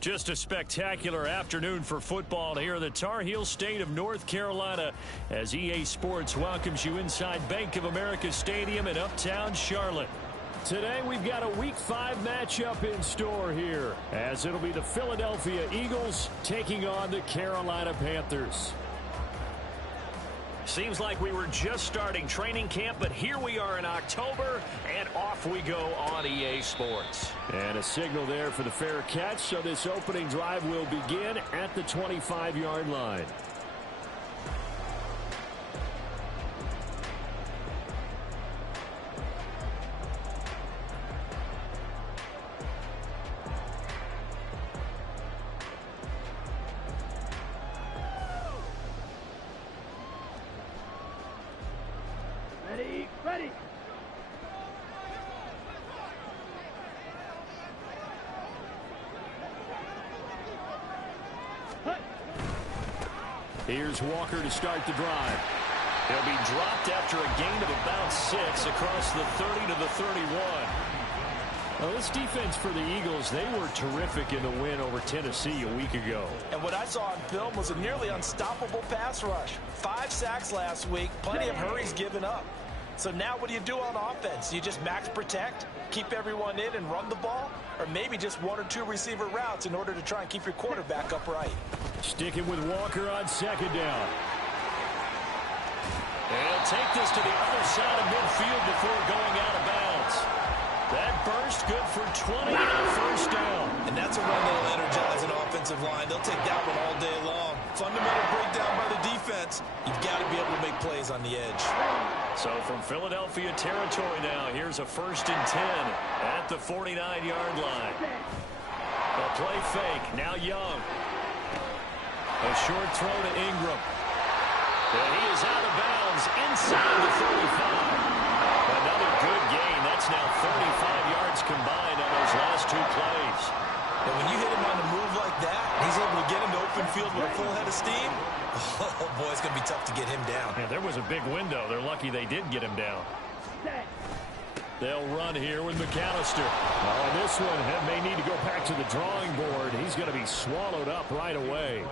Just a spectacular afternoon for football here in the Tar Heel state of North Carolina as EA Sports welcomes you inside Bank of America Stadium in uptown Charlotte. Today we've got a Week 5 matchup in store here as it'll be the Philadelphia Eagles taking on the Carolina Panthers. Seems like we were just starting training camp, but here we are in October, and off we go on EA Sports. And a signal there for the fair catch, so this opening drive will begin at the 25-yard line. Ready. Here's Walker to start the drive. He'll be dropped after a gain of about 6 across the 30 to the 31. Well, this defense for the Eagles, they were terrific in the win over Tennessee a week ago. And what I saw on film was a nearly unstoppable pass rush. 5 sacks last week, plenty of hurries given up. So now what do you do on offense? You just max protect, keep everyone in and run the ball, or maybe just 1 or 2 receiver routes in order to try and keep your quarterback upright. Sticking with Walker on second down. And he'll take this to the other side of midfield before going out of bounds. That burst good for 20 and a first down. And that's a run that'll energize an offensive line. They'll take that one all day long. Fundamental breakdown by the defense. You've got to be able to make plays on the edge. So from Philadelphia territory now, here's a 1st and 10 at the 49-yard line. A play fake, now Young. A short throw to Ingram. And he is out of bounds inside the 35. Another good gain. That's now 35 yards combined on those last 2 plays. And when you hit him on the move like that, he's able to get into open field with a full head of steam. Oh, boy, it's going to be tough to get him down. Yeah, there was a big window. They're lucky they did get him down. They'll run here with McAllister. Oh, and this one may need to go back to the drawing board. He's going to be swallowed up right away.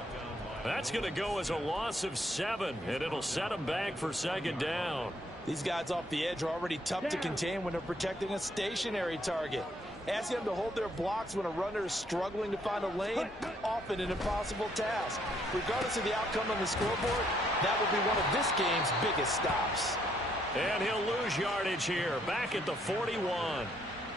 That's going to go as a loss of 7, and it'll set him back for 2nd down. These guys off the edge are already tough to contain when they're protecting a stationary target. Ask them to hold their blocks when a runner is struggling to find a lane, often an impossible task. Regardless of the outcome on the scoreboard, that will be one of this game's biggest stops. And he'll lose yardage here, back at the 41.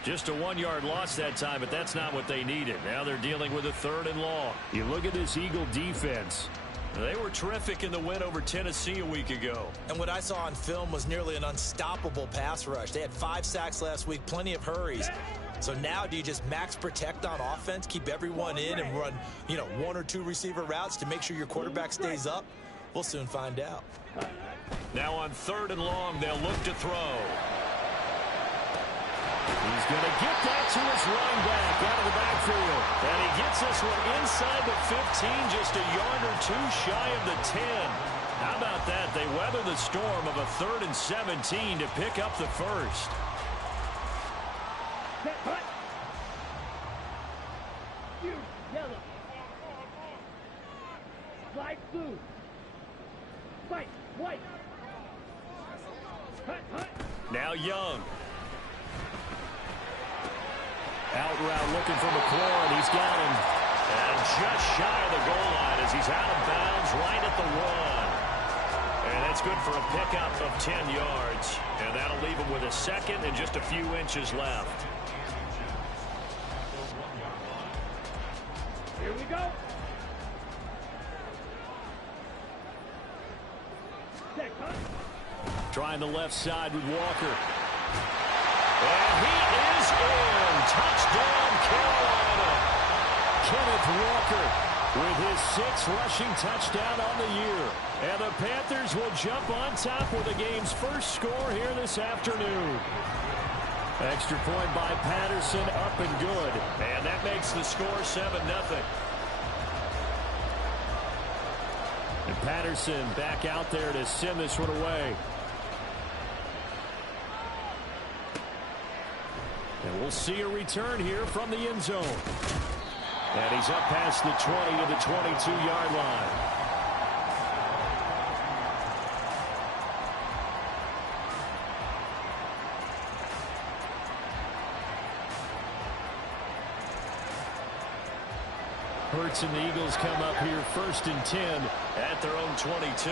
Just a 1-yard loss that time, but that's not what they needed. Now they're dealing with a 3rd and long. You look at this Eagle defense. They were terrific in the win over Tennessee a week ago. And what I saw on film was nearly an unstoppable pass rush. They had 5 sacks last week, plenty of hurries. So now do you just max protect on offense, keep everyone in and run, 1 or 2 receiver routes to make sure your quarterback stays up? We'll soon find out. Now on 3rd and long, they'll look to throw. He's going to get that to his running back out of the backfield. And he gets this one inside the 15, just a yard or 2 shy of the 10. How about that? They weather the storm of a 3rd and 17 to pick up the first. Yellow. Light blue. White. Now Young. Out route looking for McLaurin. He's got him. And just shy of the goal line as he's out of bounds right at the 1. And that's good for a pickup of 10 yards. And that'll leave him with a 2nd and just a few inches left. Here we go. Trying the left side with Walker. And he is in. Touchdown, Carolina. Kenneth Walker with his 6th rushing touchdown on the year. And the Panthers will jump on top with the game's first score here this afternoon. Extra point by Patterson, up and good. And that makes the score 7-0. And Patterson back out there to send this one away. And we'll see a return here from the end zone. And he's up past the 20 to the 22-yard line. Hurts and the Eagles come up here 1st and 10 at their own 22.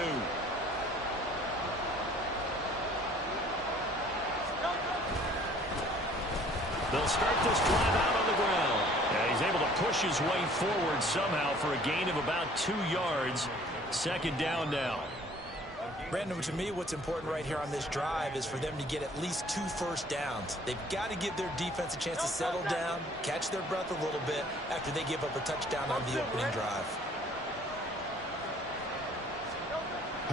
They'll start this drive out on the ground. And he's able to push his way forward somehow for a gain of about 2 yards. 2nd down now. Brandon, to me, what's important right here on this drive is for them to get at least 2 first downs. They've got to give their defense a chance to settle down, catch their breath a little bit after they give up a touchdown on the opening drive.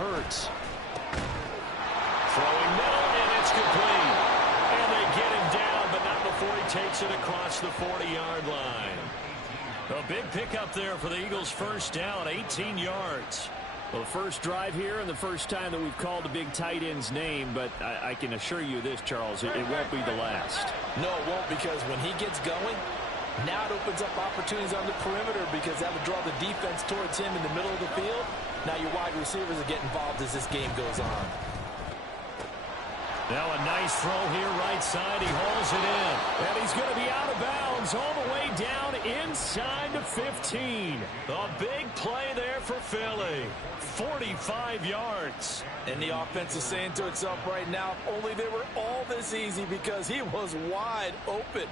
Hurts. Throwing middle, and it's complete. And they get him down, but not before he takes it across the 40-yard line. A big pickup there for the Eagles' first down, 18 yards. Well, the first drive here and the first time that we've called a big tight end's name, but I can assure you this, Charles, it won't be the last. No, it won't, because when he gets going, now it opens up opportunities on the perimeter because that would draw the defense towards him in the middle of the field. Now your wide receivers will get involved as this game goes on. Now a nice throw here right side. He hauls it in. And he's going to be out of bounds all the way down inside the 15. A big play there for Philly. 45 yards. And the offense is saying to itself right now, if only they were all this easy, because he was wide open.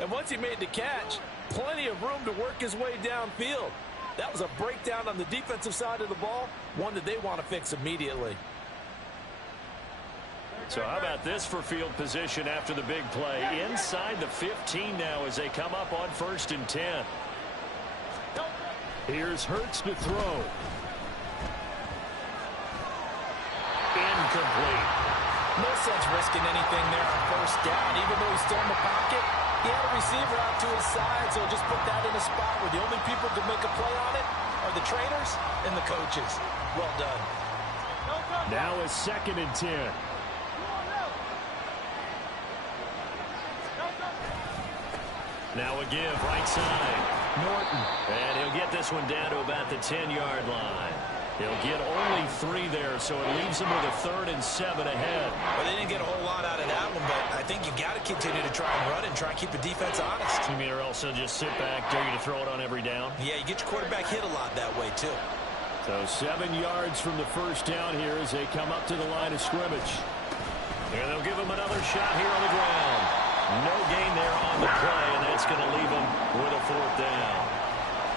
And once he made the catch, plenty of room to work his way downfield. That was a breakdown on the defensive side of the ball, one that they want to fix immediately. So how about this for field position after the big play? Inside the 15 now as they come up on 1st and 10. Here's Hurts to throw. Incomplete. No sense risking anything there on 1st down. Even though he's still in the pocket, he had a receiver out to his side, so just put that in a spot where the only people who can make a play on it are the trainers and the coaches. Well done. Now a 2nd and 10. Now a give, right side. Norton. And he'll get this one down to about the 10-yard line. He'll get only 3 there, so it leaves him with a 3rd and 7 ahead. Well, they didn't get a whole lot out of that one, but I think you got to continue to try and run and try and keep the defense honest. You mean, or else he'll just sit back, dare you to throw it on every down? Yeah, you get your quarterback hit a lot that way, too. So 7 yards from the first down here as they come up to the line of scrimmage. And they'll give him another shot here on the ground. No gain there on the play, and that's going to leave him with a 4th down.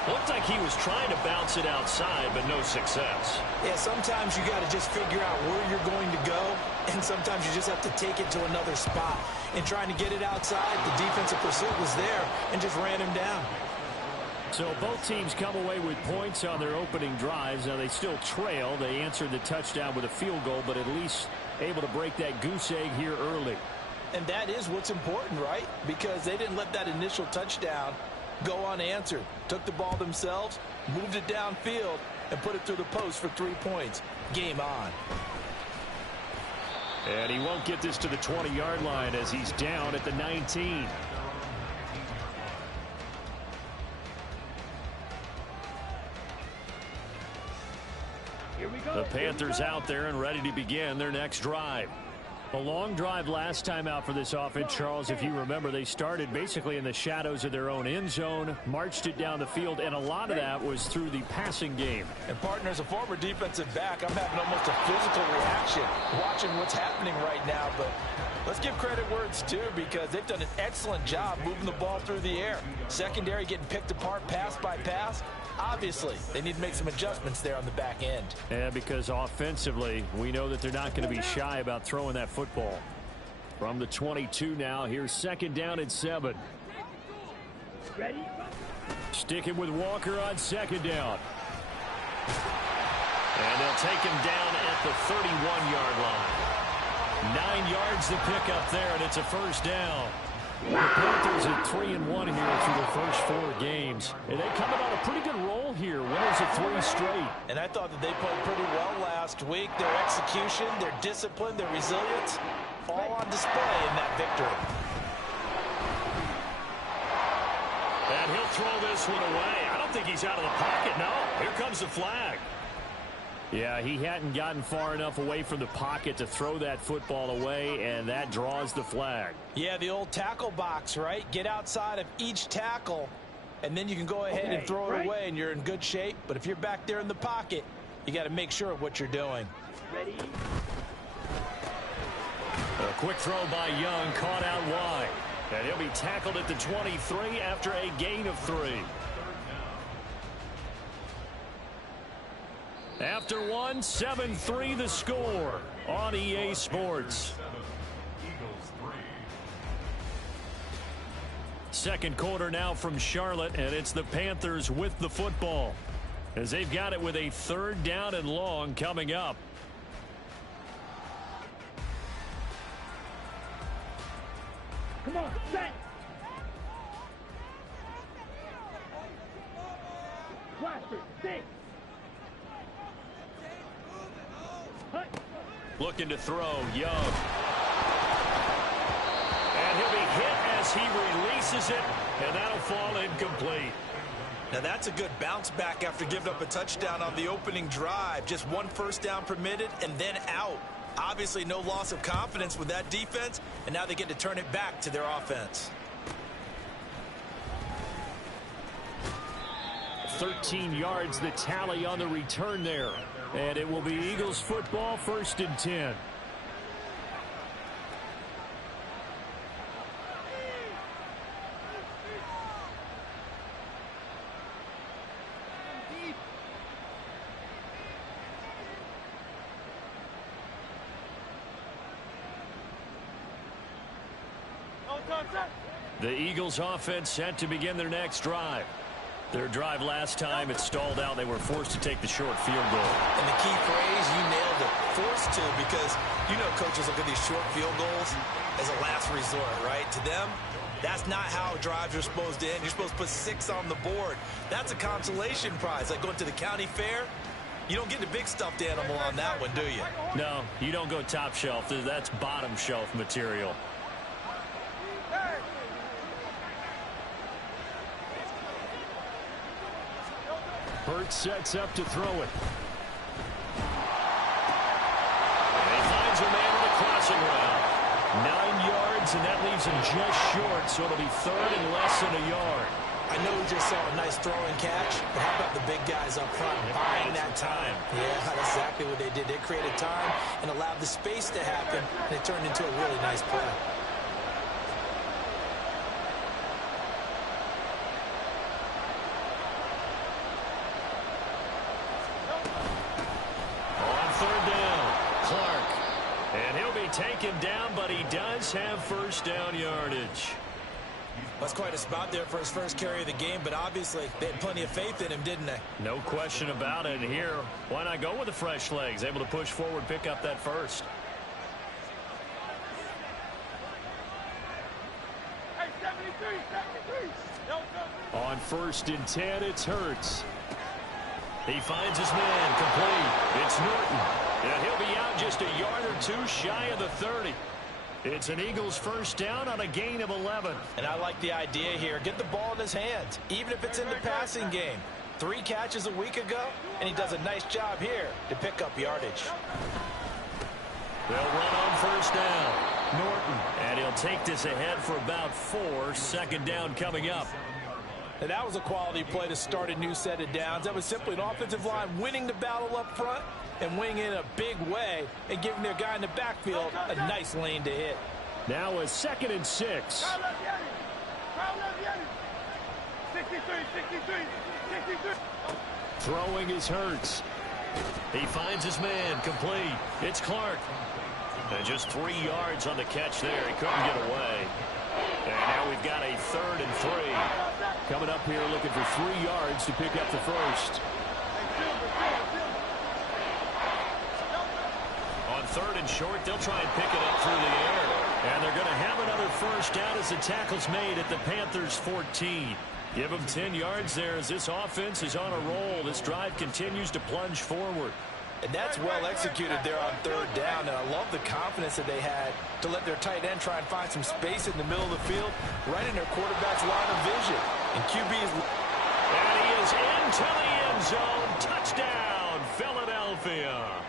Looked like he was trying to bounce it outside, but no success. Yeah, sometimes you got to just figure out where you're going to go, and sometimes you just have to take it to another spot. And trying to get it outside, the defensive pursuit was there and just ran him down. So both teams come away with points on their opening drives. Now they still trail. They answered the touchdown with a field goal, but at least able to break that goose egg here early. And that is what's important, right? Because they didn't let that initial touchdown go unanswered. Took the ball themselves, moved it downfield, and put it through the post for 3 points. Game on. And he won't get this to the 20-yard line as he's down at the 19. Here we go. The Panthers out there and ready to begin their next drive. A long drive last time out for this offense, Charles. If you remember, they started basically in the shadows of their own end zone, marched it down the field, and a lot of that was through the passing game. And, partner, as a former defensive back, I'm having almost a physical reaction watching what's happening right now. But let's give credit where it's due, because they've done an excellent job moving the ball through the air. Secondary getting picked apart pass by pass. Obviously, they need to make some adjustments there on the back end. Yeah, because offensively, we know that they're not going to be shy about throwing that football. From the 22 now, here's 2nd down and 7. Ready? Sticking with Walker on 2nd down. And they'll take him down at the 31-yard line. 9 yards to pick up there, and it's a 1st down. The Panthers are 3-1 here through the first 4 games. And they coming on a pretty good roll here. Winners of 3 straight. And I thought that they played pretty well last week. Their execution, their discipline, their resilience, all on display in that victory. And he'll throw this one away. I don't think he's out of the pocket, no. Here comes the flag. Yeah, he hadn't gotten far enough away from the pocket to throw that football away, and that draws the flag. Yeah, the old tackle box, right? Get outside of each tackle, and then you can go ahead and throw it away, and you're in good shape. But if you're back there in the pocket, you got to make sure of what you're doing. Ready? A quick throw by Young, caught out wide. And he'll be tackled at the 23 after a gain of 3. After one, 7-3 the score on EA Sports. Second quarter now from Charlotte, and it's the Panthers with the football, as they've got it with a 3rd down and long coming up. Come on, set! Blaster, 6! Looking to throw, Young. And he'll be hit as he releases it, and that'll fall incomplete. Now that's a good bounce back after giving up a touchdown on the opening drive. Just 1 first down permitted and then out. Obviously no loss of confidence with that defense, and now they get to turn it back to their offense. 13 yards the tally on the return there. And it will be Eagles football, 1st and 10. The Eagles offense set to begin their next drive. Their drive last time, it stalled out. They were forced to take the short field goal. And the key phrase, you nailed it, forced to, because you know coaches look at these short field goals as a last resort, right? To them, that's not how drives are supposed to end. You're supposed to put 6 on the board. That's a consolation prize. Like going to the county fair, you don't get the big stuffed animal on that one, do you? No, you don't go top shelf. That's bottom shelf material. Hurts sets up to throw it. And he finds a man on a crossing route. 9 yards, and that leaves him just short, so it'll be 3rd and less than a yard. I know we just saw a nice throw and catch, but how about the big guys up front buying that time? Yeah, that's exactly what they did. They created time and allowed the space to happen, and it turned into a really nice play. Taken down, but he does have 1st down yardage. That's quite a spot there for his first carry of the game, but obviously they had plenty of faith in him, didn't they? No question about it. Here, why not go with the fresh legs? Able to push forward, pick up that 1st. Hey, 73! On 1st and 10, it's Hurts. He finds his man, complete. It's Norton. And he'll be out just a yard or 2 shy of the 30. It's an Eagles 1st down on a gain of 11. And I like the idea here. Get the ball in his hands, even if it's in the passing game. 3 catches a week ago, and he does a nice job here to pick up yardage. They'll run on 1st down. Norton, and he'll take this ahead for about 4. 2nd down coming up. And that was a quality play to start a new set of downs. That was simply an offensive line winning the battle up front and winning in a big way and giving their guy in the backfield a nice lane to hit. Now a 2nd and 6. 63. Throwing is Hurts. He finds his man, complete. It's Clark. And just 3 yards on the catch there. He couldn't get away. And now we've got a 3rd and 3. Coming up here looking for 3 yards to pick up the 1st. On 3rd and short, they'll try and pick it up through the air. And they're going to have another 1st down as the tackle's made at the Panthers 14. Give them 10 yards there as this offense is on a roll. This drive continues to plunge forward. And that's well executed there on third down. And I love the confidence that they had to let their tight end try and find some space in the middle of the field, right in their quarterback's line of vision. And QB's... And he is into the end zone. Touchdown, Philadelphia.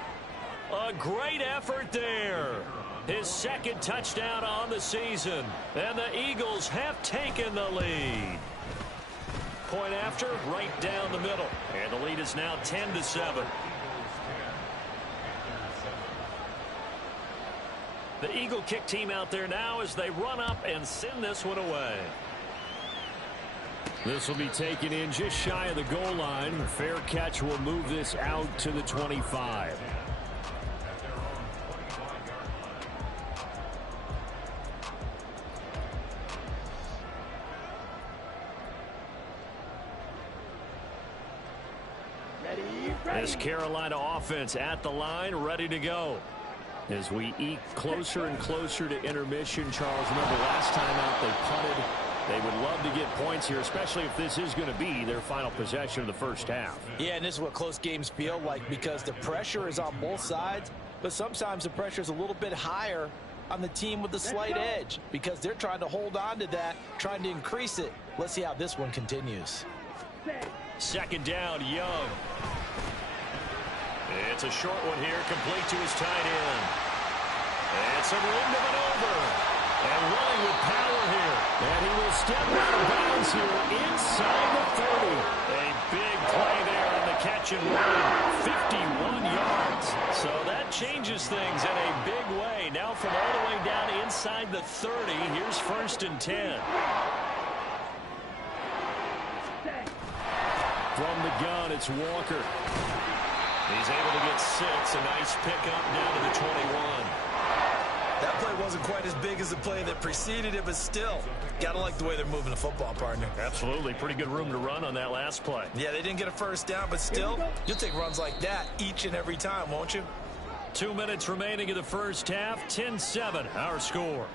A great effort there. His second touchdown on the season. And the Eagles have taken the lead. Point after, right down the middle. And the lead is now 10-7. The Eagle kick team out there now as they run up and send this one away. This will be taken in just shy of the goal line. Fair catch will move this out to the 25. This Carolina offense at the line, ready to go. As we eke closer and closer to intermission, Charles, remember last time out they punted. They would love to get points here, especially if this is going to be their final possession of the first half. Yeah, and this is what close games feel like because the pressure is on both sides, but sometimes the pressure is a little bit higher on the team with the slight edge because they're trying to hold on to that, trying to increase it. Let's see how this one continues. Second down, Young. It's a short one here, complete to his tight end. And some room to maneuver. And running with power here. And he will step out of bounds here inside the 30. A big play there on the catch and run. 51 yards. So that changes things in a big way. Now from all the way down inside the 30, here's 1st and 10. From the gun, it's Walker. He's able to get 6. A nice pickup down to the 21. That play wasn't quite as big as the play that preceded it, but still, got to like the way they're moving the football, partner. Absolutely. Pretty good room to run on that last play. Yeah, they didn't get a first down, but still, you'll take runs like that each and every time, won't you? 2 minutes remaining in the first half. 10-7, our score.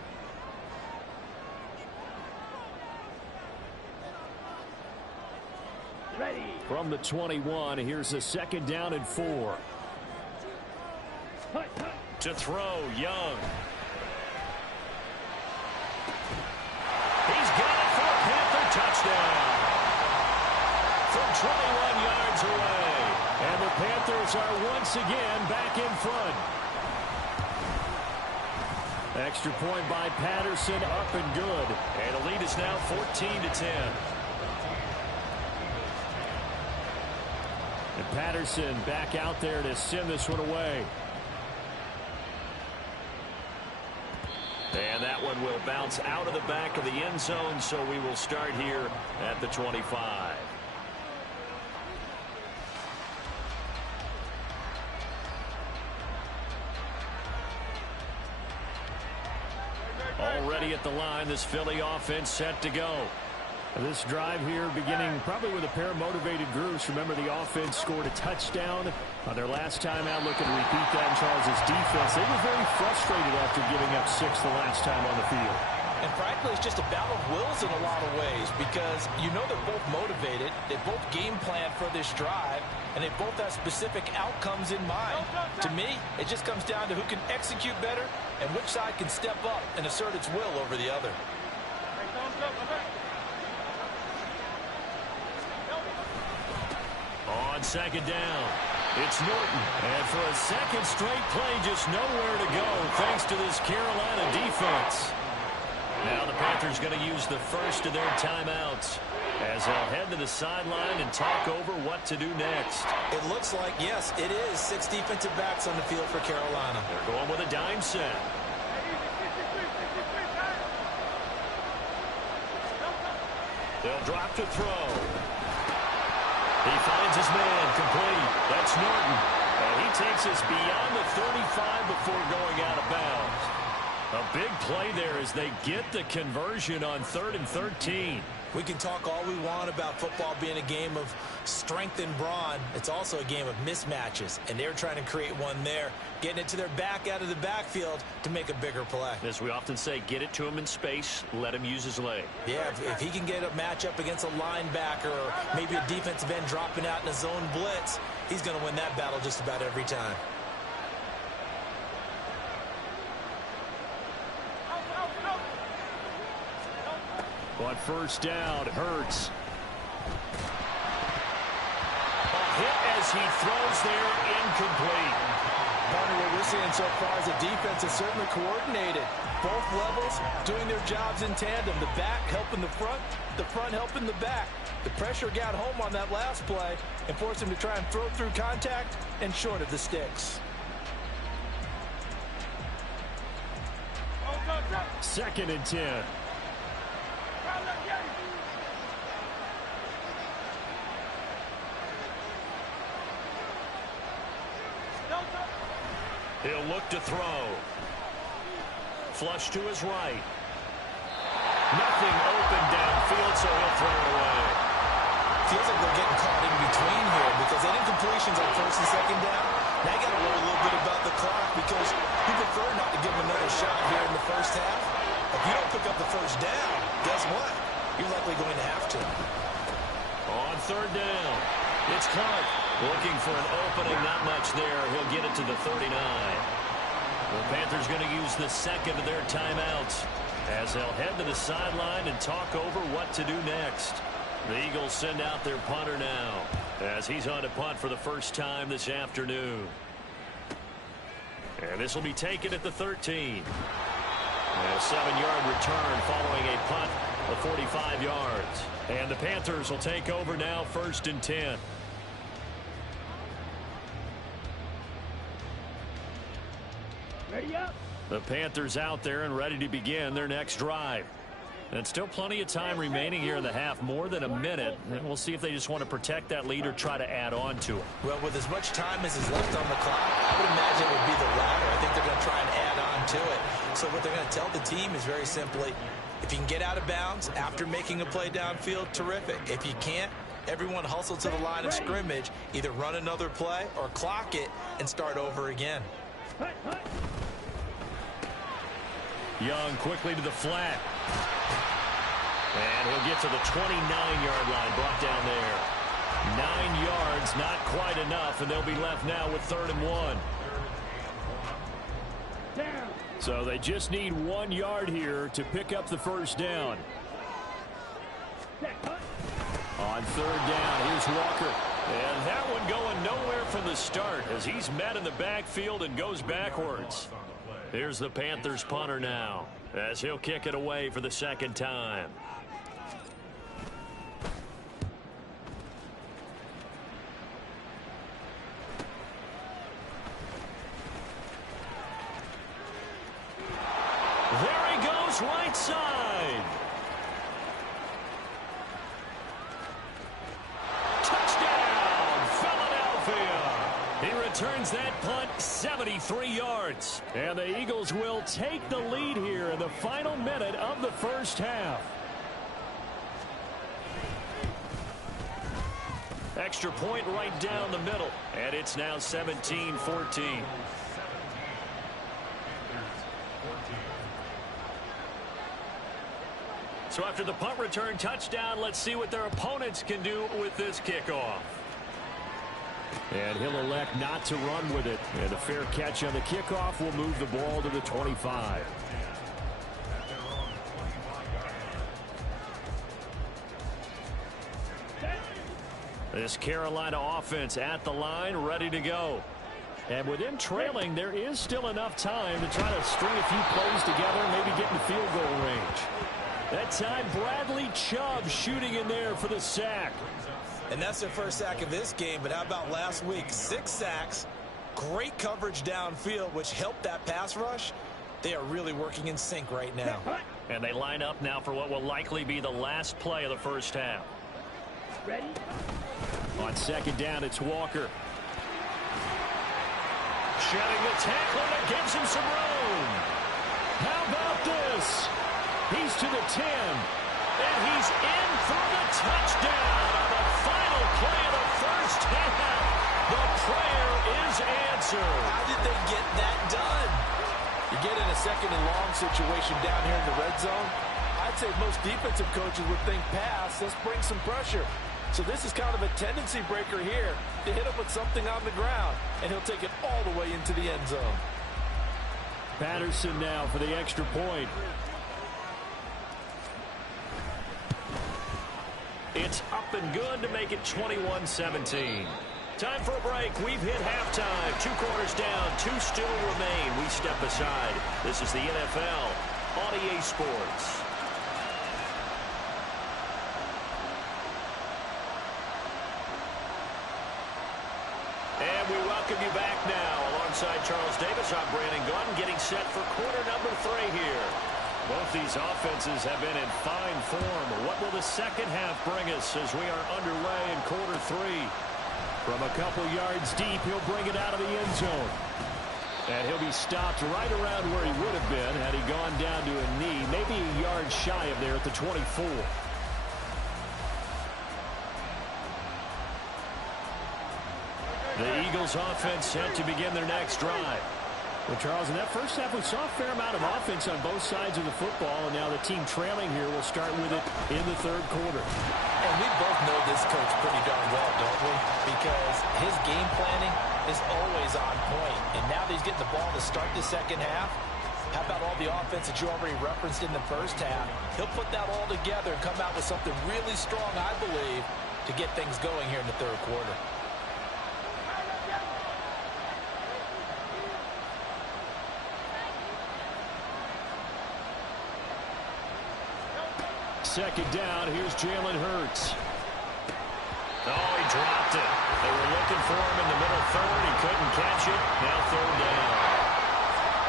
Ready. From the 21, here's a 2nd down and 4. To throw, Young. He's got it for a Panther touchdown. From 21 yards away. And the Panthers are once again back in front. Extra point by Patterson, up and good. And the lead is now 14-10. And Patterson back out there to send this one away. And that one will bounce out of the back of the end zone, so we will start here at the 25. Already at the line, this Philly offense set to go. This drive here beginning probably with a pair of motivated groups. Remember, the offense scored a touchdown on their last time out. Looking to repeat that in Charles's defense. They were very frustrated after giving up 6 the last time on the field. And frankly, it's just a battle of wills in a lot of ways because you know they're both motivated. They both game plan for this drive, and they both have specific outcomes in mind. To me, it just comes down to who can execute better and which side can step up and assert its will over the other. On 2nd down, it's Norton. And for a second straight play, just nowhere to go thanks to this Carolina defense. Now the Panthers going to use the first of their timeouts as they'll head to the sideline and talk over what to do next. It looks like, yes, it is 6 defensive backs on the field for Carolina. They're going with a dime set. They'll drop to throw. He finds his man, complete. That's Norton. And he takes us beyond the 35 before going out of bounds. A big play there as they get the conversion on 3rd and 13. We can talk all we want about football being a game of strength and brawn. It's also a game of mismatches, and they're trying to create one there, getting it to their back out of the backfield to make a bigger play. As we often say, get it to him in space, let him use his leg. Yeah, if he can get a matchup against a linebacker or maybe a defensive end dropping out in a zone blitz, he's going to win that battle just about every time. On first down, Hurts. A hit as he throws there, incomplete. Partner, what we're seeing so far is the defense is certainly coordinated. Both levels doing their jobs in tandem. The back helping the front helping the back. The pressure got home on that last play and forced him to try and throw through contact and short of the sticks. 2nd and 10. He'll look to throw. Flush to his right. Nothing open downfield, so he'll throw it away. Feels like they're getting caught in between here because they didn't completions on 1st and 2nd down. Now you got to worry a little bit about the clock because you prefer not to give them another shot here in the first half. If you don't pick up the first down, guess what? You're likely going to have to. On 3rd down, it's Clark. Looking for an opening, not much there. He'll get it to the 39. The Panthers going to use the 2nd of their timeouts as they'll head to the sideline and talk over what to do next. The Eagles send out their punter now as he's on to punt for the first time this afternoon. And this will be taken at the 13. A 7-yard return following a punt of 45 yards. And the Panthers will take over now, 1st and 10. Ready up. The Panthers out there and ready to begin their next drive. And still plenty of time remaining here in the half, more than a minute. And we'll see if they just want to protect that lead or try to add on to it. Well, with as much time as is left on the clock, I would imagine it would be the latter. I think they're going to try and add on to it. So what they're going to tell the team is very simply, if you can get out of bounds after making a play downfield, terrific. If you can't, everyone hustle to the line of scrimmage, either run another play or clock it and start over again. Young quickly to the flat. And he'll get to the 29-yard line, brought down there. 9 yards, not quite enough, and they'll be left now with 3rd and 1. So they just need 1 yard here to pick up the first down. On 3rd down, here's Walker. And that one going nowhere from the start as he's met in the backfield and goes backwards. Here's the Panthers punter now as he'll kick it away for the 2nd time. There he goes, right side. Touchdown, Philadelphia. He returns that punt 73 yards. And the Eagles will take the lead here in the final minute of the first half. Extra point right down the middle. And it's now 17-14. So after the punt return touchdown, let's see what their opponents can do with this kickoff. And he'll elect not to run with it. And a fair catch on the kickoff will move the ball to the 25. This Carolina offense at the line, ready to go. And with them trailing, there is still enough time to try to string a few plays together and maybe get in field goal range. That time, Bradley Chubb shooting in there for the sack. And that's their first sack of this game, but how about last week? 6 sacks, great coverage downfield, which helped that pass rush. They are really working in sync right now. And they line up now for what will likely be the last play of the first half. Ready? On 2nd down, it's Walker. Shedding the tackle that gives him some room. How about this? He's to the 10, and he's in for the touchdown on the final play of the first half. The prayer is answered. How did they get that done? You get in a 2nd and long situation down here in the red zone. I'd say most defensive coaches would think pass. Let's bring some pressure. So this is kind of a tendency breaker here to hit him with something on the ground, and he'll take it all the way into the end zone. Patterson now for the extra point. It's up and good to make it 21-17. Time for a break. We've hit halftime. 2 quarters down, 2 still remain. We step aside. This is the NFL on EA Sports. And we welcome you back now. Alongside Charles Davis, I'm Brandon Gunn, getting set for quarter number 3 here. Both these offenses have been in fine form. What will the second half bring us as we are underway in quarter 3? From a couple yards deep, he'll bring it out of the end zone. And he'll be stopped right around where he would have been had he gone down to a knee, maybe a yard shy of there at the 24. The Eagles offense set to begin their next drive. Well, Charles, in that first half, we saw a fair amount of offense on both sides of the football, and now the team trailing here will start with it in the third quarter. And we both know this coach pretty darn well, don't we? Because his game planning is always on point. And now that he's getting the ball to start the second half, how about all the offense that you already referenced in the first half? He'll put that all together and come out with something really strong, I believe, to get things going here in the third quarter. Second down, here's Jalen Hurts. Oh, he dropped it. They were looking for him in the middle third. He couldn't catch it. Now third down.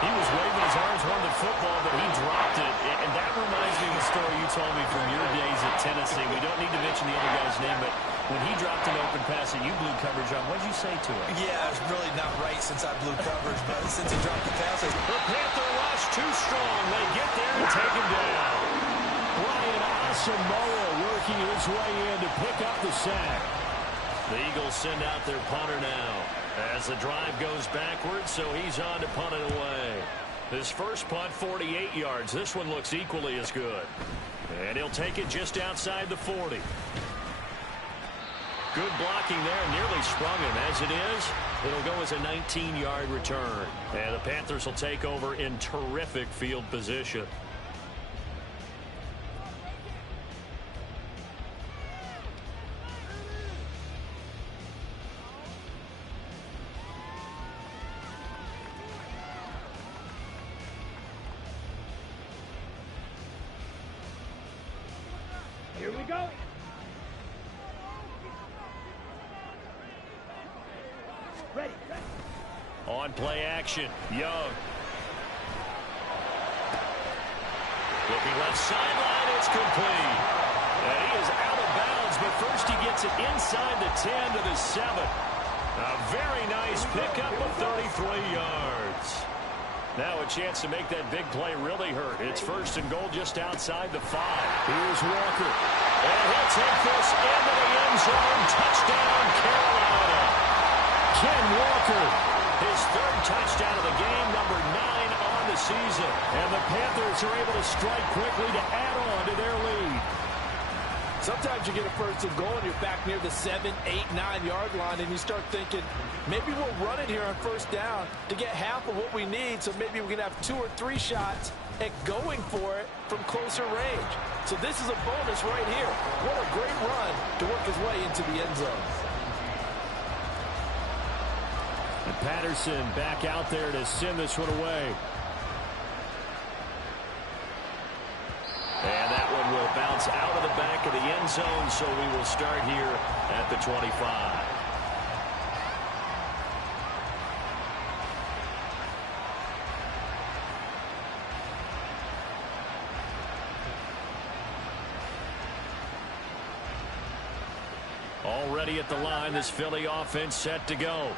He was waving his arms, wanting the football, but he dropped it. And that reminds me of the story you told me from your days at Tennessee. We don't need to mention the other guy's name, but when he dropped an open pass that you blew coverage on, what did you say to him? Yeah, it's really not right since I blew coverage, but since he dropped the pass. The Panther rush too strong. They get there and take him down. Brian Asamoah working his way in to pick up the sack. The Eagles send out their punter now as the drive goes backwards, so he's on to punt it away. His first punt, 48 yards. This one looks equally as good. And he'll take it just outside the 40. Good blocking there, nearly sprung him. As it is, it'll go as a 19-yard return. And the Panthers will take over in terrific field position. Here we go. Ready. On play action, Young. Looking left sideline, it's complete. And he is out of bounds, but first he gets it inside the 10 to the 7. A very nice pickup of 33 yards. Now a chance to make that big play really hurt. It's first and goal just outside the 5. Here's Walker. And he'll take this into the end zone. Touchdown, Carolina. Ken Walker, his 3rd touchdown of the game, number 9 on the season. And the Panthers are able to strike quickly to add on to their lead. Sometimes you get a first and goal and you're back near the 7, 8, 9-yard line, and you start thinking, maybe we'll run it here on first down to get half of what we need, so maybe we can have 2 or 3 shots at going for it from closer range. So this is a bonus right here. What a great run to work his way into the end zone. And Patterson back out there to send this one away. And that one will bounce out of the back of the end zone, so we will start here at the 25. Already at the line, this Philly offense set to go.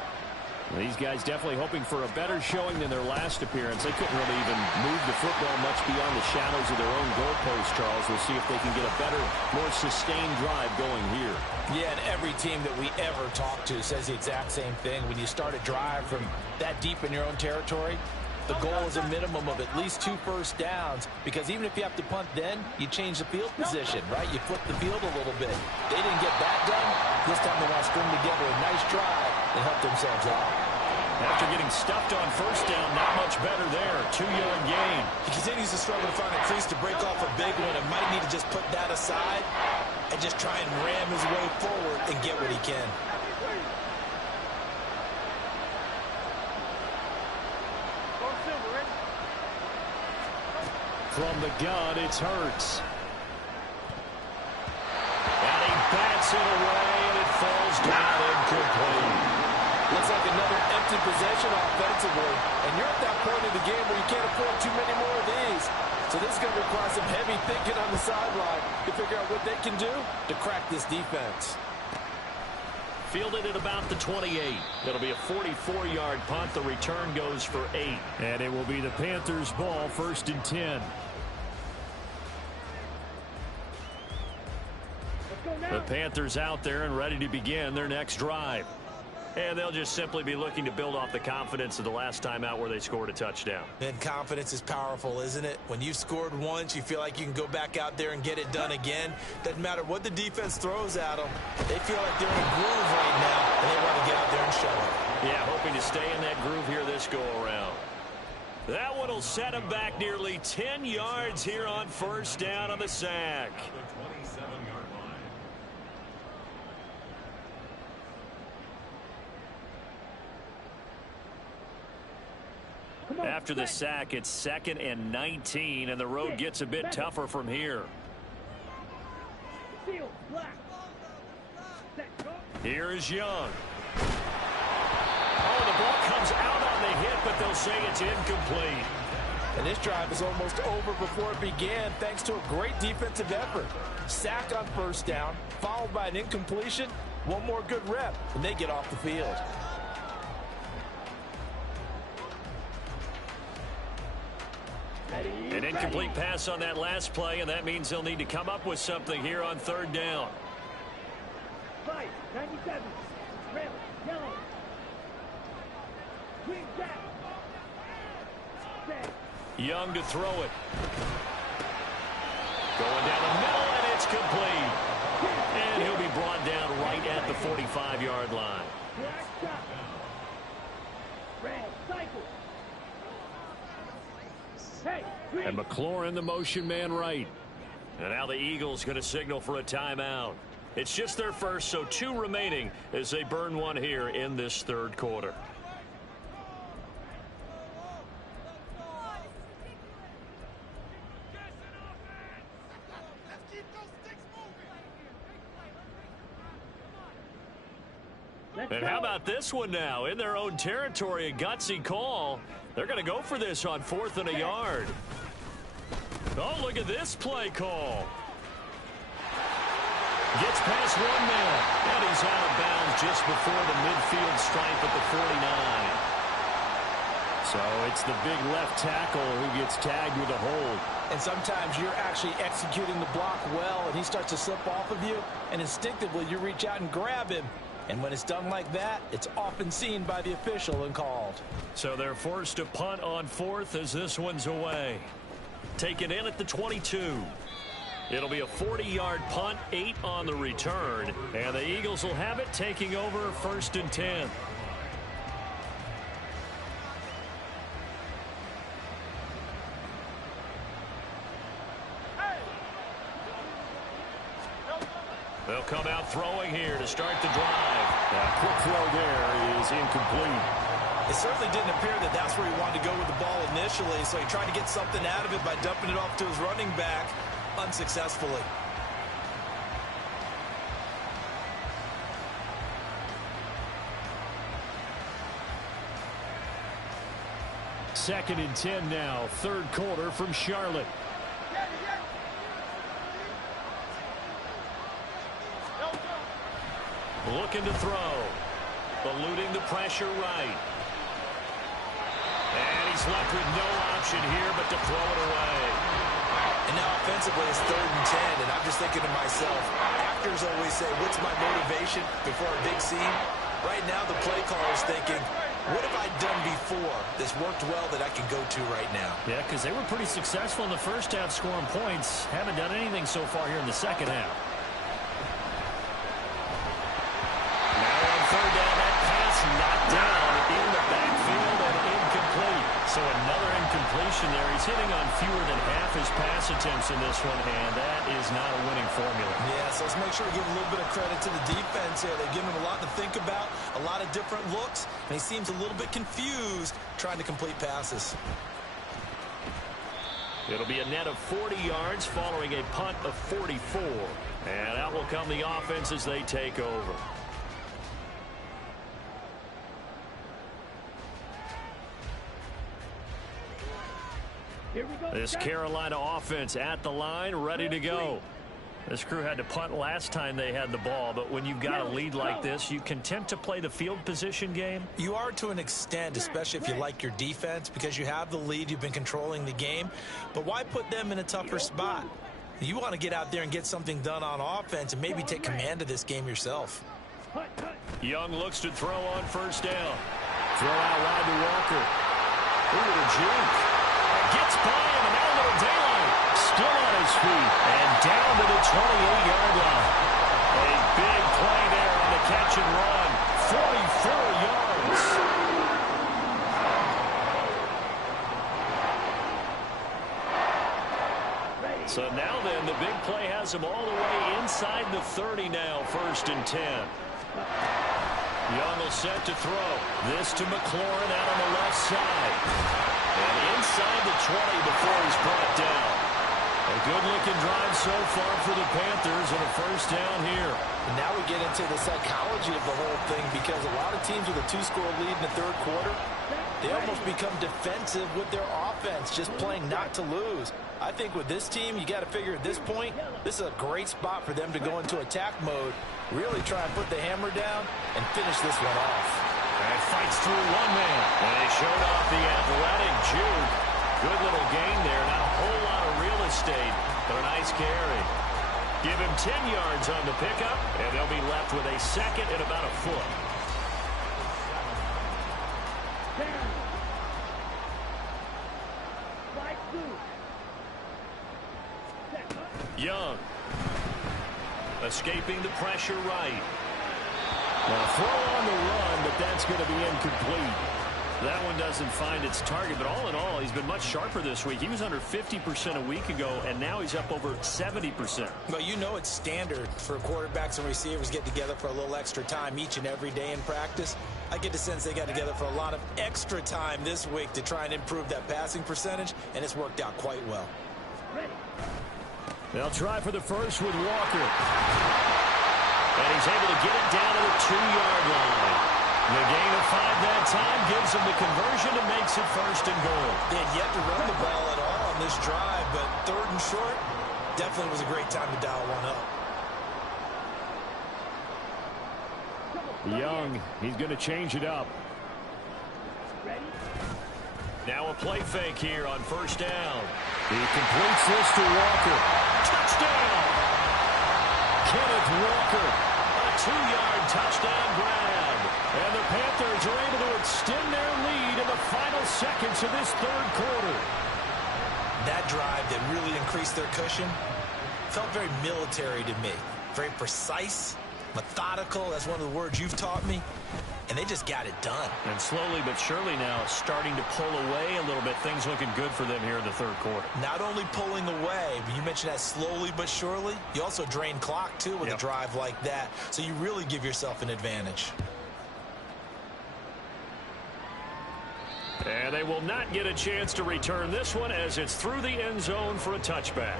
These guys definitely hoping for a better showing than their last appearance. They couldn't really even move the football much beyond the shadows of their own goalpost, Charles. We'll see if they can get a better, more sustained drive going here. Yeah, and every team that we ever talk to says the exact same thing. When you start a drive from that deep in your own territory, the goal is a minimum of at least 2 first downs, because even if you have to punt then, you change the field position, right? You flip the field a little bit. They didn't get that done. This time they want to string together a nice drive and help themselves out. After getting stuffed on first down, not much better there. 2-yard gain. He continues to struggle to find a crease to break off a big one and might need to just put that aside and just try and ram his way forward and get what he can. From the gun, it's Hurts. And he bats it away, and it falls down incomplete. Looks like another empty possession offensively. And you're at that point in the game where you can't afford too many more of these. So this is going to require some heavy thinking on the sideline to figure out what they can do to crack this defense. Fielded at about the 28. It'll be a 44-yard punt. The return goes for 8. And it will be the Panthers' ball, 1st and 10. The Panthers out there and ready to begin their next drive. And they'll just simply be looking to build off the confidence of the last time out where they scored a touchdown. And confidence is powerful, isn't it? When you've scored once, you feel like you can go back out there and get it done again. Doesn't matter what the defense throws at them. They feel like they're in a groove right now, and they want to get out there and show it. Yeah, hoping to stay in that groove here this go-around. That one will set him back nearly 10 yards here on first down on the sack. After the sack, it's 2nd and 19, and the road gets a bit tougher from here. Here is Young. Oh, the ball comes out on the hit, but they'll say it's incomplete. And this drive is almost over before it began, thanks to a great defensive effort. Sack on first down, followed by an incompletion. One more good rep, and they get off the field. An incomplete pass on that last play, and that means they'll need to come up with something here on 3rd down. 97. Red, yellow. Green, jack. Young to throw it. Going down the middle, and it's complete. And he'll be brought down right at the 45-yard line. Black shot. Red, cycle. Hey, green. And McLaurin, the motion man, right. And now the Eagles going to signal for a timeout. It's just their first, so 2 remaining as they burn one here in this 3rd quarter. And how about this one now? In their own territory, a gutsy call. They're going to go for this on 4th and a yard. Oh, look at this play call. Gets past one man, and he's out of bounds just before the midfield stripe at the 49. So it's the big left tackle who gets tagged with a hold. And sometimes you're actually executing the block well, and he starts to slip off of you, and instinctively you reach out and grab him. And when it's done like that, it's often seen by the official and called. So they're forced to punt on 4th as this one's away. Taken in at the 22. It'll be a 40-yard punt, 8 on the return. And the Eagles will have it, taking over 1st and 10. They'll come out throwing here to start the drive. Quick throw there is incomplete. It certainly didn't appear that that's where he wanted to go with the ball initially, so he tried to get something out of it by dumping it off to his running back unsuccessfully. Second and 10 now, 3rd quarter from Charlotte. Looking to throw. Eluding the pressure right. And he's left with no option here but to throw it away. And now offensively it's 3rd and 10, and I'm just thinking to myself, actors always say, what's my motivation before a big scene? Right now the play caller is thinking, What have I done before that's worked well that I can go to right now? Yeah, because they were pretty successful in the first half scoring points. Haven't done anything so far here in the second half. Now on third down, that pass knocked down in the backfield and incomplete. So another incompletion there. He's hitting on fewer than half his pass attempts in this one, and that is not a winning formula. Yeah, so let's make sure we give a little bit of credit to the defense here. They've given him a lot to think about, a lot of different looks, and he seems a little bit confused trying to complete passes. It'll be a net of 40 yards following a punt of 44. And out will come the offense as they take over. Here we go. This Carolina offense at the line, ready to go. This crew had to punt last time they had the ball, but when you've got a lead like this, you content to play the field position game? You are to an extent, especially if you like your defense, because you have the lead, you've been controlling the game. But why put them in a tougher spot? You want to get out there and get something done on offense and maybe take command of this game yourself. Young looks to throw on first down. Throw out wide to Walker. Ooh, the juke. Gets by him, and now a little daylight. Still on his feet, and down to the 28-yard line. A big play there on the catch and run. 44 yards. So now then, the big play has him all the way inside the 30 now, 1st and 10. Young will set to throw. This to McLaurin out on the left side. And inside the 20 before he's brought down. A good-looking drive so far for the Panthers and a first down here. And now we get into the psychology of the whole thing, because a lot of teams with a 2-score lead in the third quarter, they almost become defensive with their offense, just playing not to lose. I think with this team, you got to figure at this point, this is a great spot for them to go into attack mode, really try and put the hammer down and finish this one off. And fights through one man. And they showed off the athletic juke. Good little gain there. Not a whole lot of real estate, but a nice carry. Give him 10 yards on the pickup, and they'll be left with a second and about a foot. Young. Escaping the pressure right. Now throw on the run, but that's going to be incomplete. That one doesn't find its target, but all in all, he's been much sharper this week. He was under 50% a week ago, and now he's up over 70%. Well, you know it's standard for quarterbacks and receivers get together for a little extra time each and every day in practice. I get the sense they got together for a lot of extra time this week to try and improve that passing percentage, and it's worked out quite well. They'll try for the first with Walker. And he's able to get it down to the 2-yard line. The gain of 5 that time gives him the conversion and makes it 1st and goal. They had yet to run the ball at all on this drive, but 3rd and short definitely was a great time to dial one up. Young, he's going to change it up. Now a play fake here on first down. He completes this to Walker. Touchdown! Kenneth Walker, a 2-yard touchdown grab. And the Panthers are able to extend their lead in the final seconds of this third quarter. That drive that really increased their cushion felt very military to me. Very precise, methodical. That's one of the words you've taught me. And they just got it done. And slowly but surely now starting to pull away a little bit. Things looking good for them here in the third quarter. Not only pulling away, but you mentioned that slowly but surely. You also drain clock, too, with a drive like that. So you really give yourself an advantage. And they will not get a chance to return this one as it's through the end zone for a touchback.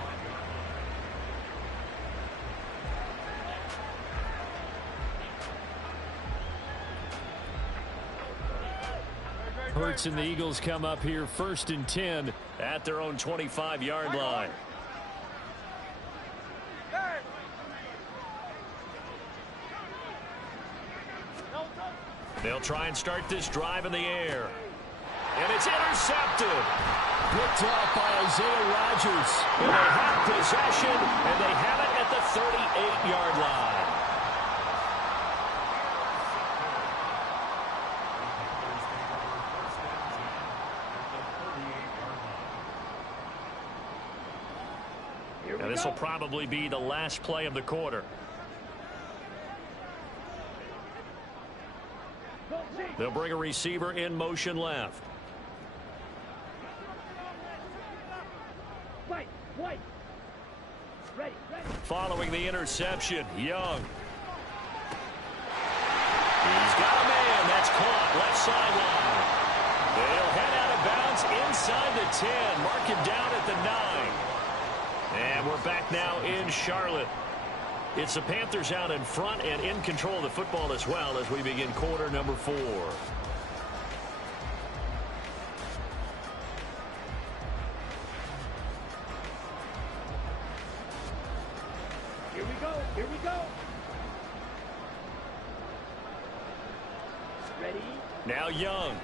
Hurts and the Eagles come up here 1st and 10 at their own 25-yard line. They'll try and start this drive in the air. And it's intercepted. Picked up by Isaiah Rodgers. And they have possession, and they have it at the 38-yard line. And this will probably be the last play of the quarter. They'll bring a receiver in motion left. Following the interception, Young. He's got a man. That's caught. Left sideline. They'll head out of bounds inside the 10. Mark him down at the 9. And we're back now in Charlotte. It's the Panthers out in front and in control of the football as well as we begin quarter number 4. Here we go. Here we go. Ready? Now Young.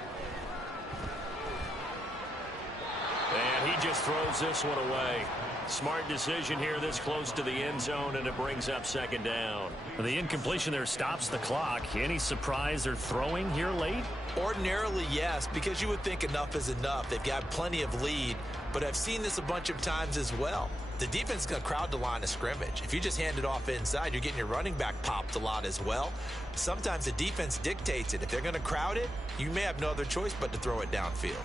And he just throws this one away. Smart decision here this close to the end zone, and it brings up second down. The incompletion there stops the clock. Any surprise they're throwing here late? Ordinarily, yes, because you would think enough is enough. They've got plenty of lead, but I've seen this a bunch of times as well. The defense is going to crowd the line of scrimmage. If you just hand it off inside, you're getting your running back popped a lot as well. Sometimes the defense dictates it. If they're going to crowd it, you may have no other choice but to throw it downfield.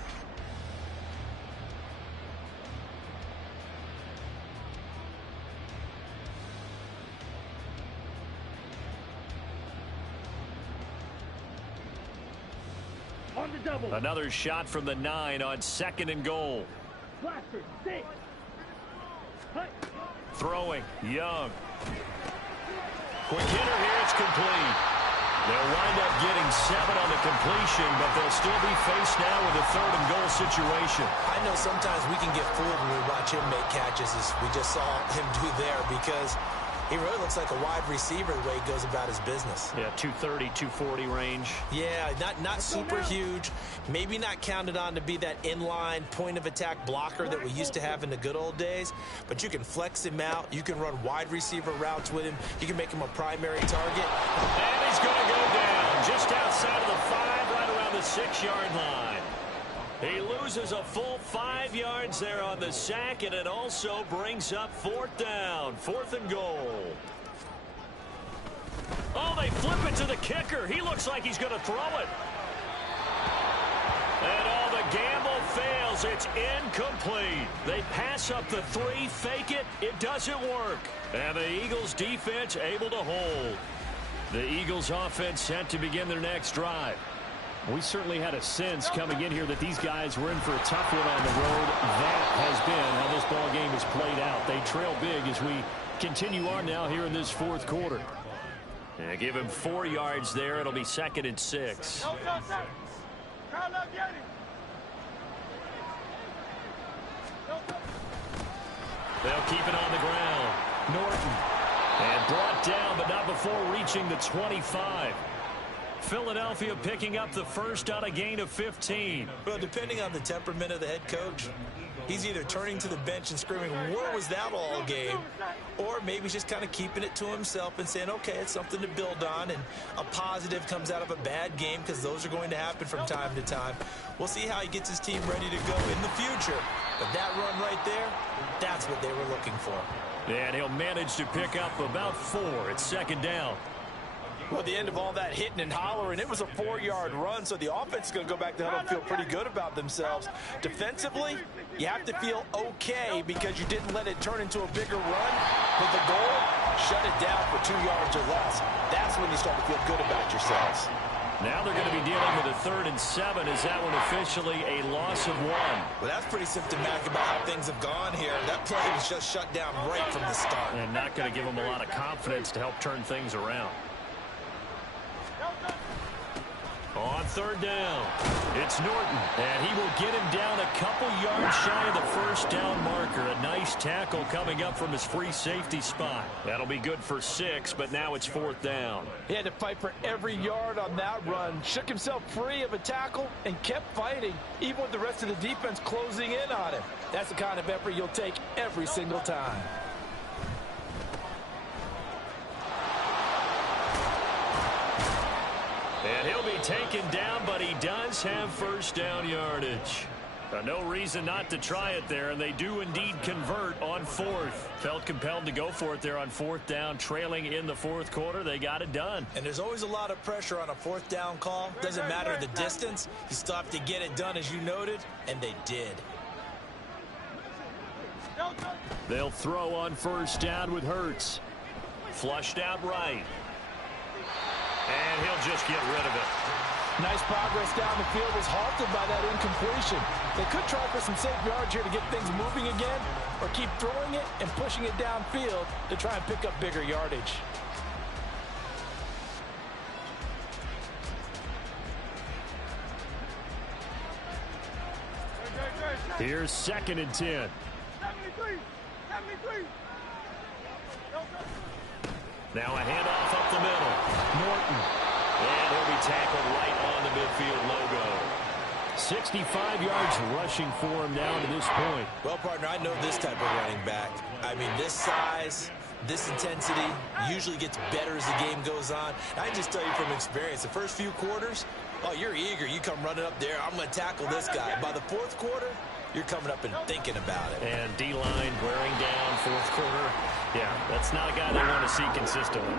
On the double. Another shot from the 9 on 2nd and goal. Blaster, 6. Hut. Throwing, Young. Quick hitter here, it's complete. They'll wind up getting 7 on the completion, but they'll still be faced now with a 3rd and goal situation. I know sometimes we can get fooled when we watch him make catches, as we just saw him do there, because he really looks like a wide receiver the way he goes about his business. Yeah, 230, 240 range. Yeah, not super huge. Maybe not counted on to be that inline point-of-attack blocker that we used to have in the good old days. But you can flex him out. You can run wide receiver routes with him. You can make him a primary target. And he's going to go down just outside of the 5, right around the 6-yard line. He loses a full 5 yards there on the sack, and it also brings up 4th down, 4th and goal. Oh, they flip it to the kicker. He looks like he's going to throw it. And all the gamble fails. It's incomplete. They pass up the 3, fake it. It doesn't work. And the Eagles defense able to hold. The Eagles offense set to begin their next drive. We certainly had a sense coming in here that these guys were in for a tough one on the road. That has been how this ball game has played out. They trail big as we continue on now here in this 4th quarter. And give him 4 yards there. It'll be 2nd and 6. They'll keep it on the ground. Norton. And brought down, but not before reaching the 25. Philadelphia picking up the first on a gain of 15. Well, depending on the temperament of the head coach, he's either turning to the bench and screaming, "Where was that all game?" Or maybe he's just kind of keeping it to himself and saying, okay, it's something to build on, and a positive comes out of a bad game, because those are going to happen from time to time. We'll see how he gets his team ready to go in the future. But that run right there, that's what they were looking for. And he'll manage to pick up about 4. It's 2nd down. Well, at the end of all that hitting and hollering, it was a 4-yard run, so the offense is going to go back to huddle and feel pretty good about themselves. Defensively, you have to feel okay because you didn't let it turn into a bigger run. But the goal, shut it down for 2 yards or less. That's when you start to feel good about yourselves. Now they're going to be dealing with a 3rd and 7. Is that one officially a loss of 1? Well, that's pretty symptomatic about how things have gone here. That play was just shut down right from the start. And not going to give them a lot of confidence to help turn things around. On 3rd down, it's Norton, and he will get him down a couple yards shy of the 1st down marker. A nice tackle coming up from his free safety spot. That'll be good for 6, but now it's 4th down. He had to fight for every yard on that run. Shook himself free of a tackle and kept fighting, even with the rest of the defense closing in on him. That's the kind of effort you'll take every single time. And he'll be taken down, but he does have 1st down yardage. No reason not to try it there, and they do indeed convert on fourth. Felt compelled to go for it there on fourth down, trailing in the fourth quarter. They got it done. And there's always a lot of pressure on a fourth down call. Doesn't matter the distance. You still have to get it done, as you noted, and they did. They'll throw on first down with Hurts. Flushed out right. And he'll just get rid of it. Nice progress down the field, was halted by that incompletion. They could try for some safe yards here to get things moving again, or keep throwing it and pushing it downfield to try and pick up bigger yardage. Here's 2nd and 10. 73. Now a handoff up the middle. Norton. And he'll be tackled right on the midfield logo. 65 yards rushing for him down to this point. Well, partner, I know this type of running back. I mean, this size, this intensity usually gets better as the game goes on. I just tell you from experience, the first few quarters, oh, you're eager. You come running up there. I'm going to tackle this guy. By the fourth quarter, you're coming up and thinking about it. And D-line wearing down fourth quarter. Yeah, that's not a guy they want to see consistently.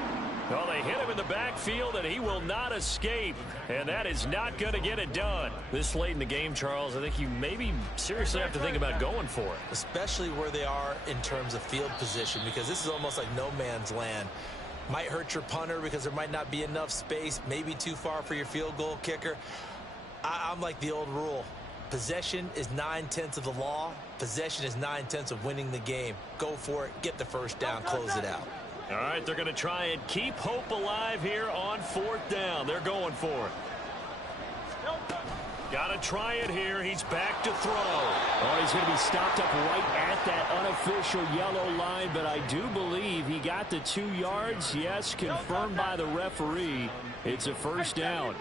Well, they hit him in the backfield, and he will not escape. And that is not going to get it done. This late in the game, Charles, I think you maybe seriously have to think about going for it. Especially where they are in terms of field position, because this is almost like no man's land. Might hurt your punter because there might not be enough space, maybe too far for your field goal kicker. I'm like the old rule. Possession is 9/10 of the law. Possession is 9/10 of winning the game. Go for it. Get the first down. Close it out. All right, they're going to try and keep hope alive here on fourth down. They're going for it. Got to try it here. He's back to throw. Oh, he's going to be stopped up right at that unofficial yellow line, but I do believe he got the 2 yards. Yes, confirmed by the referee. It's a first down.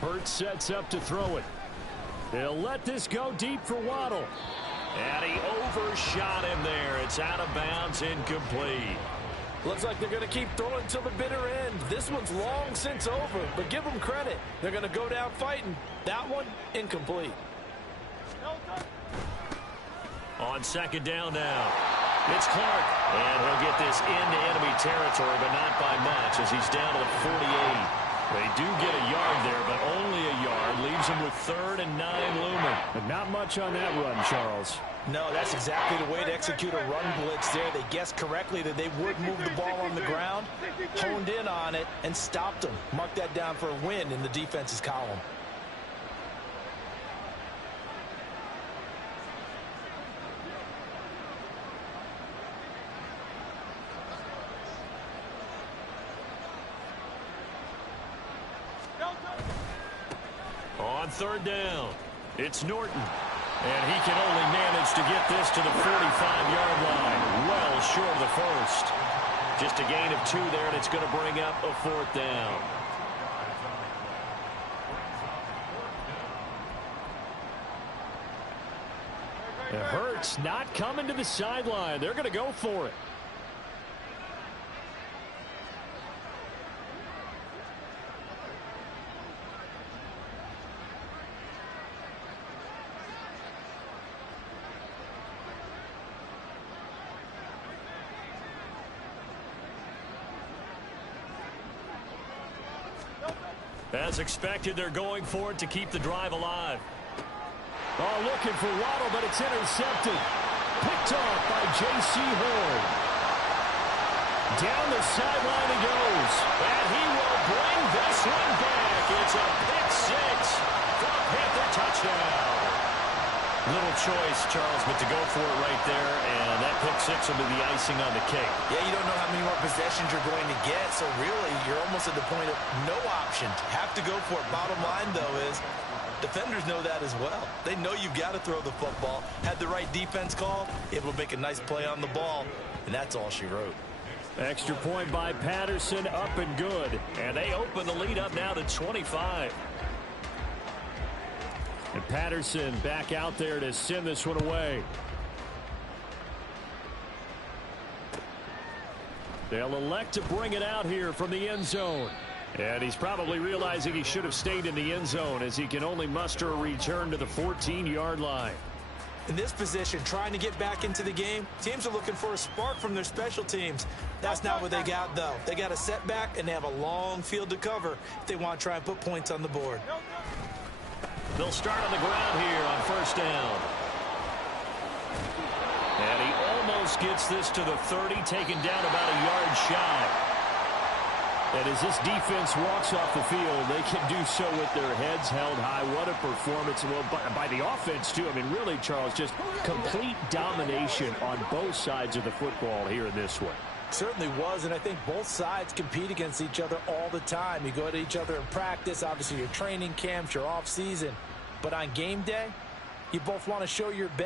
Hurts sets up to throw it. They'll let this go deep for Waddle. And he overshot him there. It's out of bounds, incomplete. Looks like they're going to keep throwing till the bitter end. This one's long since over, but give them credit. They're going to go down fighting. That one, incomplete. On second down now, it's Clark. And he'll get this into enemy territory, but not by much as he's down to the 48. They do get a yard there, but only a yard. Leaves him with 3rd and 9 looming. But not much on that run, Charles. No, that's exactly the way to execute a run blitz there. They guessed correctly that they would move the ball on the ground, honed in on it, and stopped them. Mark that down for a win in the defense's column. On third down, it's Norton. And he can only manage to get this to the 45-yard line. Well short of the first. Just a gain of 2 there, and it's going to bring up a 4th down. It hurts, not coming to the sideline. They're going to go for it. As expected, they're going for it to keep the drive alive. Oh, looking for Waddle, but it's intercepted. Picked off by J.C. Horn. Down the sideline he goes. And he will bring this one back. It's a pick 6 for a Panther touchdown. Little choice, Charles, but to go for it right there, and that pick 6 will be the icing on the cake. Yeah, you don't know how many more possessions you're going to get, so really you're almost at the point of no option. Have to go for it. Bottom line, though, is defenders know that as well. They know you've got to throw the football. Had the right defense call, able to make a nice play on the ball, and that's all she wrote. Extra point by Patterson, up and good. And they open the lead up now to 25. And Patterson back out there to send this one away. They'll elect to bring it out here from the end zone. And he's probably realizing he should have stayed in the end zone as he can only muster a return to the 14-yard line. In this position, trying to get back into the game, teams are looking for a spark from their special teams. That's not what they got, though. They got a setback, and they have a long field to cover if they want to try and put points on the board. They'll start on the ground here on first down. And he almost gets this to the 30, taken down about a yard shy. And as this defense walks off the field, they can do so with their heads held high. What a performance. Well, by the offense, too. I mean, really, Charles, just complete domination on both sides of the football here in this one. Certainly was, and I think both sides compete against each other all the time. You go to each other in practice, obviously your training camps, your off season. But on game day, you both want to show your best.